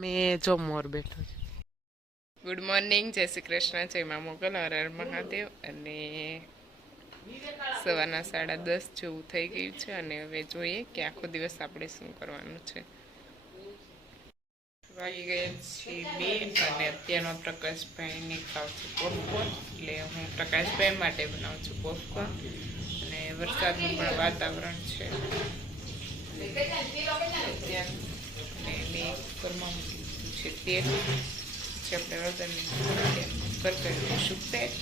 મેં જો મોર બેઠો છે. ગુડ મોર્નિંગ, જય શ્રી કૃષ્ણ, જય મા મોગલ, હર હર મહાદેવ. અને સવારના 10:30 જેવું થઈ ગયું છે અને હવે જોઈએ કે આખો દિવસ આપણે શું કરવાનું છે. વાગી ગયા છે 2 અને અત્યારમાં પ્રકાશભાઈને ખાવ છું પોપકોર્ન. એટલે હું પ્રકાશભાઈ માટે બનાવું છું પોપકોર્ન. અને વરસાદનું પણ વાતાવરણ છે. એને કુકરમાં મૂકી દીધું છે તેલ. પછી આપણે હળદરની કુકર કરી દઈશું પેક.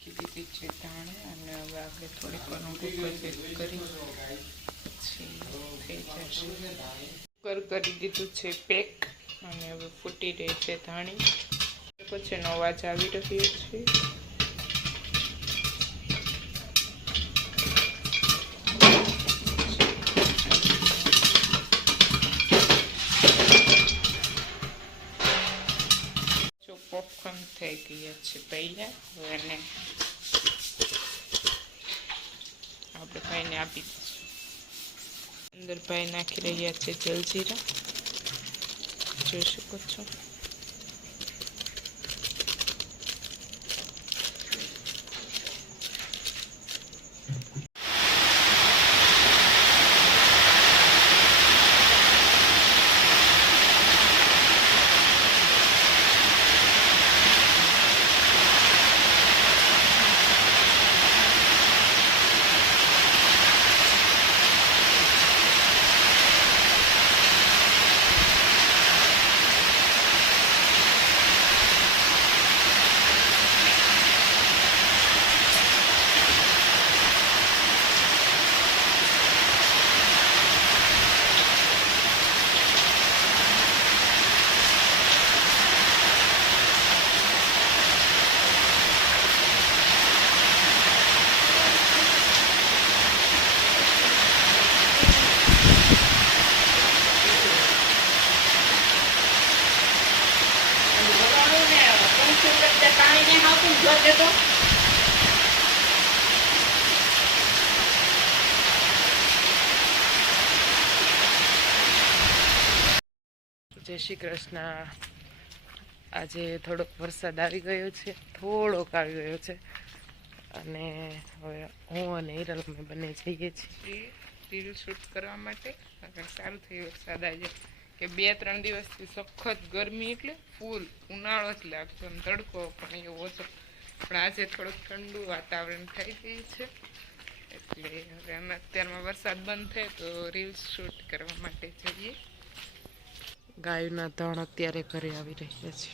નાખી દીધી છે ધાણે અને હવે આપણે થોડીક વાર કુકર પેક કરી પછી થઈ જશે. કુકર કરી દીધું છે પેક અને હવે ફૂટી રહી છે ધાણી. પછી એનો અવાજ આવી રહ્યો છે. જો પોપકોર્ન થઈ ગયા છે તૈયાર. હવે એને આપણે ભાઈને આપી દઈશું. અંદર ભાઈ નાખી રહ્યા છે જલજીરા, જોઈ શકો છો. જય શ્રી કૃષ્ણ. આજે થોડોક વરસાદ આવી ગયો છે, થોડોક આવી ગયો છે. અને હવે હું અને હિરલ અમે બંને જઈએ છીએ રીલ શૂટ કરવા માટે. સારું થયું વરસાદ આજે, કે 2-3 દિવસથી સખત ગરમી, એટલે ફૂલ ઉનાળો જ લાગતો અને તડકો પણ એવો હતો. પણ આજે થોડુંક ઠંડુ વાતાવરણ થઈ ગયું છે. એટલે હવે અમે અત્યારમાં વરસાદ બંધ થાય તો રીલ્સ શૂટ કરવા માટે જઈએ. ગાયના ધણ અત્યારે ઘરે આવી રહ્યા છે.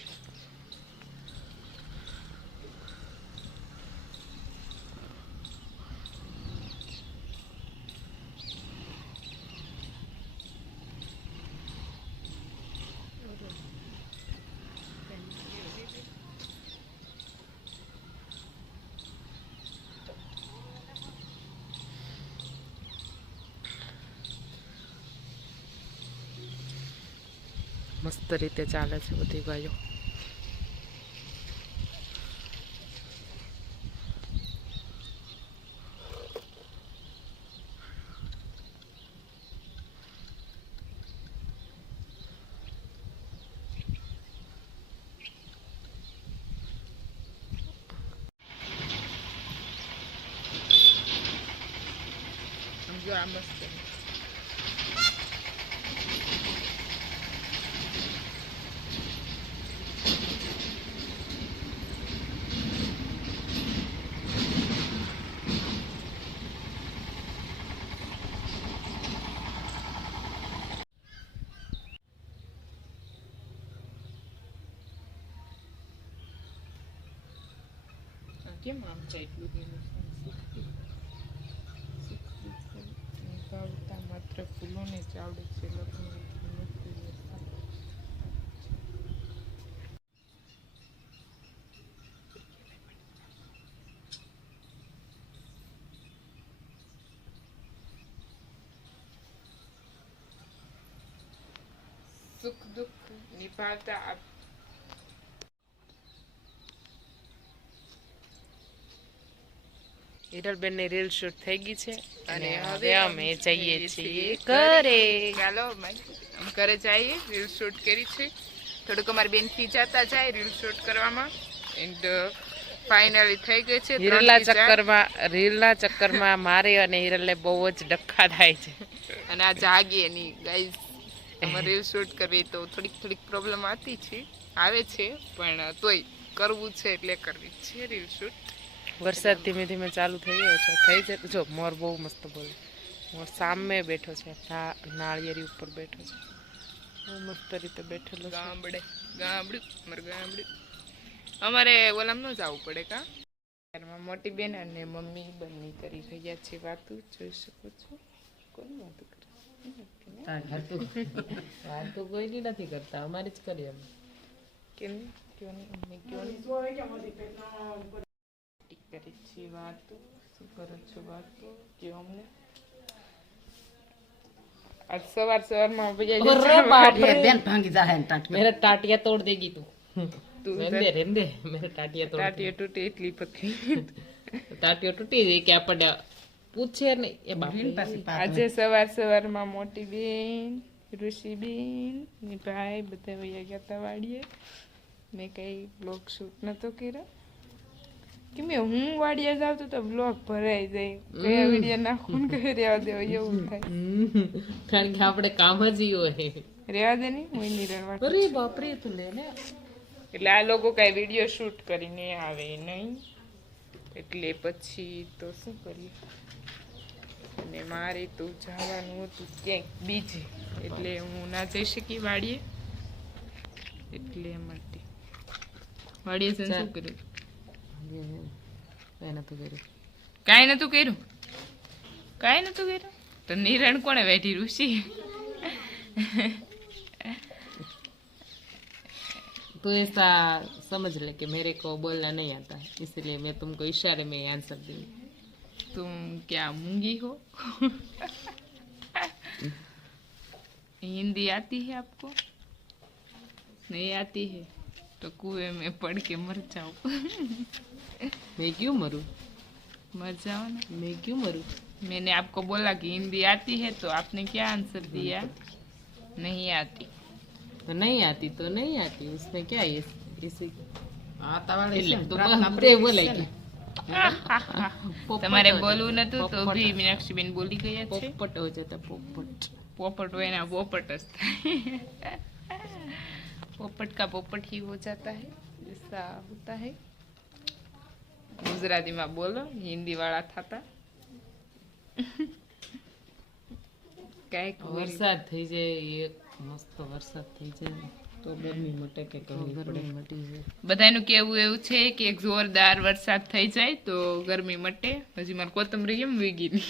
મસ્ત રીતે ચાલે છે બધી ગાયો. સમજો આ મસ્ત કેમ આમ છે એટલું ભાવતા માત્ર ફૂલોને ચાવડે છે. સુખ દુઃખ નિભાવતા આપ હિરલબેન ની રીલ શૂટ થઈ ગઈ છે અને અને હવે અમે જઈએ છીએ ઘરે. ઘરે. ચાલો અમે ઘરે જઈએ. રીલ શૂટ કરી છે, થોડુંક અમારી બેન ખીજાતા જાય રીલ શૂટ કરવામાં. એન્ડ ફાઇનલી થઈ ગઈ છે. રીલના ચક્કરમાં મારે અને હિરલને બહુ જ ડખા થાય છે. અને આ જાગીએ નહીં ગાઈઝ. અમારે રીલ શૂટ કરવી તો થોડીક પ્રોબ્લેમ આવતી છે, આવે છે, પણ તોય કરવું છે એટલે કરવી જ છે રીલ શૂટ. વરસાદ ધીમે ધીમે ચાલુ થઈ ગયો છે. થઈ જાય જો મોર બહુ મસ્ત બોલે. મોર સામે બેઠો છે, નાળિયેરી ઉપર બેઠો છે, બહુ મસ્ત રીતે બેઠેલો છે. ગામડું અમારે ઓલામ ન જવું પડે કા. મોટી બેન અને મમ્મી બંને કરી રહ્યા છે વાતો, જોઈ શકો છો. કોની વાતો કરે? વાતો કોઈની નથી કરતા, અમારી જ કરીએ અમે. કેમ કયો નહીં અમને કયો નહીં કરી છે વાતો. શું કરો છો વાતો કયો અમને. आज सवार में मेरा टाटिया तोड़ देगी तू रहने मेरे टाटिया टूटे इतनी पतली टाटिया टूटी गई क्या पड़ा पूछे नहीं ये बाप આજે સવારમાં મોટી બેન ઋષિબેન ને ભાઈ બધા વયા ગયા તા વાડીએ. મેં કઈ બ્લોગ શૂટ નતો કર્યો કે મેં હું વાડીએ જાવ તો બ્લોગ ભરાઈ જાય. કયા વિડીયો નાખું ને કઈ રહેવા દેવા એવું થાય. કારણ કે આપણે કામ જ હોય. રહેવા દે નહીં હું નહીં રણવા. અરે બાપરે તું લે ને. એટલે આ લોકો કઈ વિડીયો શૂટ કરીને આવે નહીં, એટલે પછી તો શું કરીએ. અને મારે તો જવાનું હતું ક્યાંક બીજે, એટલે હું ના જઈ શકી વાડીએ. એટલે માટે વાડીએ જઈને શું કર્યું? કાંઈ નતું કર્યું. તો નિરણ કોણે બેઠી? ઋષિ. तो ऐसा समझ ले कि मेरे को बोलना नहीं आता, इसलिए मैं तुमको इशारे में आंसर दूंगी. तुम क्या मूंगी हो? हिंदी आती है आपको? नहीं आती है तो कुएं में पड़ के मर जाओ. मैं क्यों मरूं? मर जाओ ना. मैं क्यों मरूं? मैंने आपको बोला कि हिंदी आती है तो आपने क्या आंसर दिया? नहीं आती. तो नहीं आती तो नहीं आती, उसमें क्या है इसी તમારે બોલવું નતું તો ભી મીનાક્ષીબેન બોલી ગયા છે. પોપટ હો જતા પોપટ. પોપટ હોય ના પોપટ જ થાય. पोपट का पोपट ही हो जाता है, ऐसा होता है. गुजराती में बोलो, हिंदी वाला था. वरसाद થઈ જાય, એક મસ્ત વરસાદ થઈ જાય તો ગરમી મટે કે ગરમી મટી જાય. બધાનું કેવું એવું છે કે એક જોરદાર વરસાદ થઈ જાય તો ગરમી મટે. હજી મારી કોથમરી કેમ વીગી ની?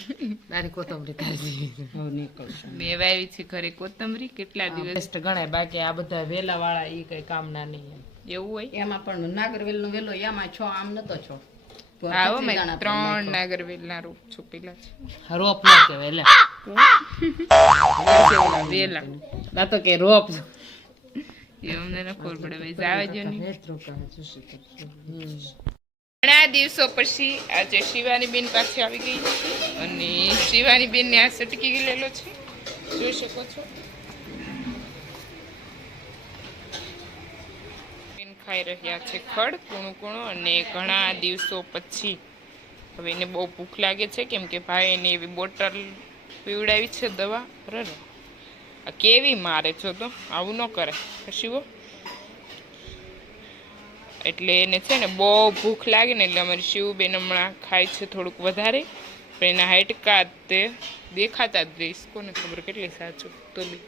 તારી કોથમરી તાજી હવે નીકળશે. મેં વાવી છે ઘરે કોથમરી કેટલા દિવસ બેસ્ટ ગણાય. બાકી આ બધા વેલા વાળા ઈ કઈ કામના નહીં. એવું હોય એમાં પણ નાગરવેલ નો વેલો એમાં છો, આમ નતો છો. આવો મેં 3 નાગરવેલ ના રોપ છો પેલા છે. રોપ ના કહેવાય લે. વેલા ના તો કે રોપ એ અમને ન ખબર પડે. ભાઈ જાવે જો ની. ઘણા દિવસો પછી આજે શિવાની બેન પાસે આવી ગઈ અને શિવાની બેન ને આ સટકી ગયેલો છે, જોઈ શકો છો. બેન ખાઈ રહ્યા છે ખડ કૂણું કૂણું. અને ઘણા દિવસો પછી હવે એને બહુ ભૂખ લાગે છે, કેમ કે ભાઈ એને એવી બોટલ પીવડાવી છે દવા. બરાબર આ કેવી મારે છો તો આવું ન કરે શિવો. એટલે એને છે ને બહુ ભૂખ લાગે ને એટલે અમારી શિવબેન હમણાં ખાય છે થોડુંક વધારે, પણ એના હાઈટકા તે દેખાતા જ રહીશ. કોને ખબર કેટલી સાચું તો બી.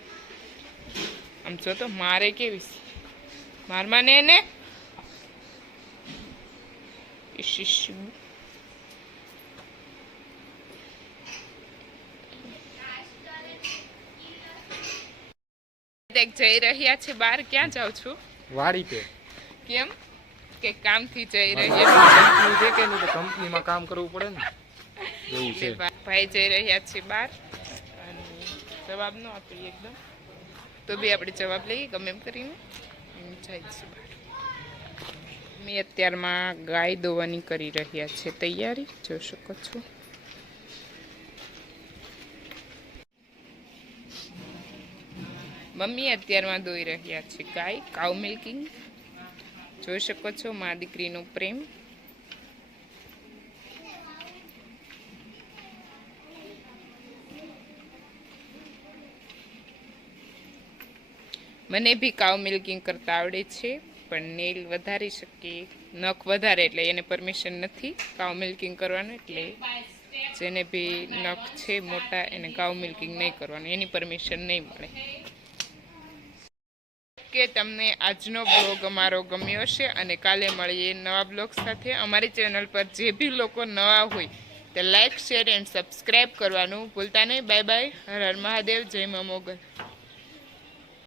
આમ છો તો મારે કેવી મારમાં ને એને જઈ રહ્યા છે બહાર. ક્યાં જાઉં છું? વાડી પે. કેમ કે કામ થી જઈ રહ્યા છે કે નહીં, કંપનીમાં કામ કરવું પડે ને એવું છે. ભાઈ જઈ રહ્યા છે બહાર અને જવાબ ન આપી એકદમ. તો તો બી આપણે જવાબ લઈએ ગમે એમ કરીને જાય છે બહાર. મેં અત્યારમાં ગાય દોવાની કરી રહ્યા છે તૈયારી, જોઈ શકો છો. મમ્મી અત્યારમાં દોઈ રહ્યા છે ગાય, કાઉ મિલ્કિંગ. જોઈ શકો છો મા દીકરીનો પ્રેમ. મને બી કાઉ મિલ્કિંગ કરતા આવડે છે, પણ નેલ વધારી શકીએ, નખ વધારે એટલે એને પરમિશન નથી કાઉ મિલ્કિંગ કરવાનું. એટલે જેને બી નખ છે મોટા એને કાઉ મિલ્કિંગ નહીં કરવાનું, એની પરમિશન નહીં મળે. કે તમને આજનો બ્લોગ અમારો ગમ્યો હશે અને કાલે મળીએ નવા બ્લોગ સાથે. અમારી ચેનલ પર જે બી લોકો નવા હોય તે લાઈક, શેર એન્ડ સબસ્ક્રાઈબ કરવાનું ભૂલતા નહીં. Bye bye. હર હર મહાદેવ. જય મા મોગલ.